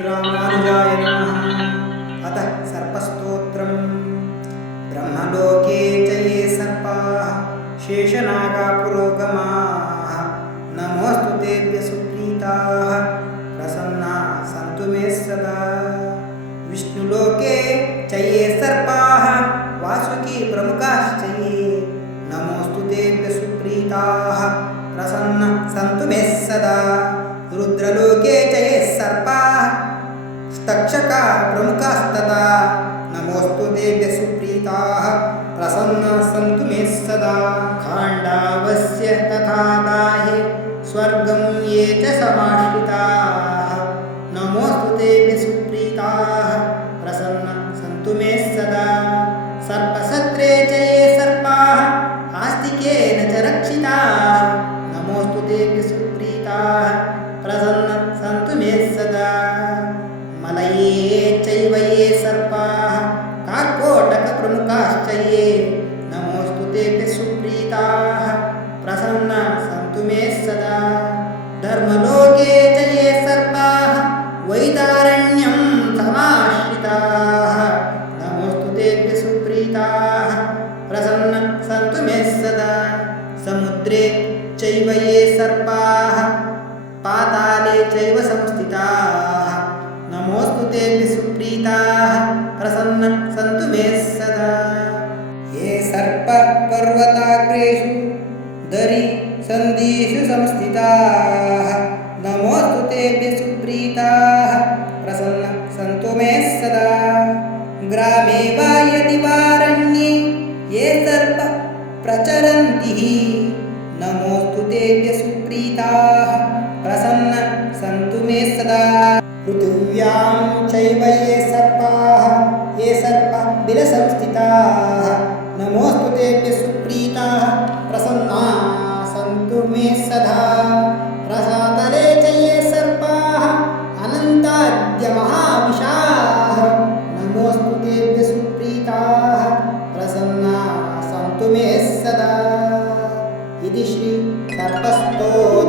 श्रीरामानुजाय नमः। अतः सर्पस्तोत्रम्। ब्रह्मलोके च ये सर्पाः शेषनागापुरोगमाः नमोऽस्तु तेभ्यः सुप्रीताः प्रसन्नाः सन्तु मे सदा। विष्णुलोके च ये सर्पाः वासुकी प्रमुखाश्च ये नमोऽस्तु तेभ्यः सुप्रीताः प्रसन्नाः सन्तु मे सदा। रुद्रलोके च ये सर्पाः तक्षका प्रमुखास्तथा नमोऽस्तु तेभ्यः सुप्रीताः प्रसन्नाः सन्तु मे सदा। खाण्डावस्य तथा दाहे स्वर्गं ये च समाश्रिताः नमोऽस्तु तेभ्यः सुप्रीताः प्रसन्नाः सन्तु मे सदा। सर्पसत्रे च ये सर्पाः आस्तिकेन च रक्षिताः नमोऽस्तु तेभ्यः सुप्रीताः प्रसन्नाः सन्तु मे सदा। मलये चैव ये सर्पाः कार्कोटकप्रमुखाश्च ये नमोऽस्तु तेभ्यः सुप्रीताः प्रसन्नाः सन्तु मे सदा। धर्मलोके च ये सर्पाः वैदारण्यं समाश्रिताः नमोऽस्तु तेभ्यः सुप्रीताः प्रसन्नाः सन्तु मे सदा। समुद्रे चैव ये सर्पाः पाताले चैव संस्थिताः नमोऽस्तु तेभ्यः सुप्रीताः प्रसन्नाः सन्तु मे सदा। ये सर्पाः पर्वताग्रेषु दरीसन्धिषु संस्थिताः नमोऽस्तु तेभ्यः सुप्रीताः प्रसन्नाः सन्तु मे सदा। ग्रामे वा यदि वारण्ये ये सर्पाः प्रचरन्ति नमोऽस्तु तेभ्यः सुप्रीताः प्रसन्नाः सन्तु मे सदा। पृथिव्यां चैव ये सर्पाः बिलसंस्थिताः नमोऽस्तु तेभ्यः सुप्रीताः प्रसन्नाः सन्तु मे सदा। रसातले च ये सर्पाः अनन्ताद्यमहाविशाः नमोऽस्तु तेभ्यः सुप्रीताः प्रसन्नाः सन्तु मे सदा। इति श्री सर्पस्तोत्रम्।